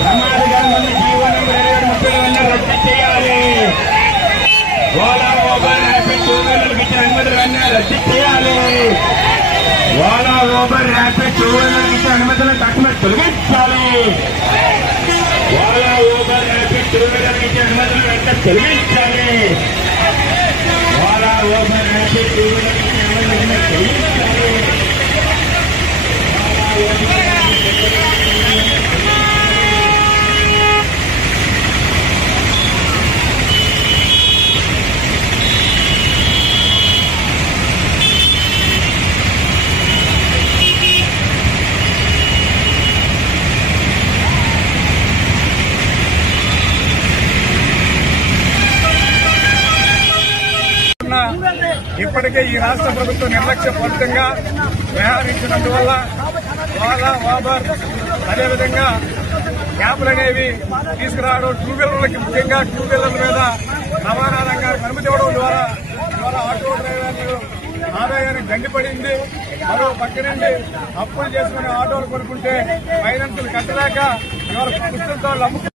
ప్రమాదకరమైన జీవనం 2730 రద్దు చేయాలి. ఓలా ఊబర్ ర్యాపిడ్ టూ వీలర్లకు ఇచ్చిన అనుమతులన్నీ రద్దు చేయాలి. ఓలా ఊబర్ ర్యాపిడ్ టూ వీలర్లకు ఇచ్చిన అనుమతులను తక్షణమే తొలగించాలి. ఓలా ఊబర్ ర్యాపిడ్ టూ వీలర్లకు ఇచ్చిన అనుమతులను వెంటనే తొలగించాలి. ఓలా ఊబర్ ర్యాపిడ్ టూ వీలర్లకు ఇచ్చిన అనుమతులను తొలగించాలి. ఇప్పటికే ఈ రాష్ట్ర ప్రభుత్వం నిర్లక్ష్యపూరితంగా వ్యవహరించినందువల్ల ఓలా ఊబర్ అదేవిధంగా క్యాబ్లు అనేవి తీసుకురావడం టూ వీలర్లకి ముఖ్యంగా టూ వీలర్ల మీద రవాణా రంగానికి అనుమతి ఇవ్వడం ద్వారా ఆటో డ్రైవర్లు ఆదాయానికి గండిపడింది. మరో పక్క నుండి అప్పులు చేసుకుని ఆటోలు కొనుక్కుంటే ఫైనాన్సులు కట్టలేక ఇవాళ పుస్తకంతో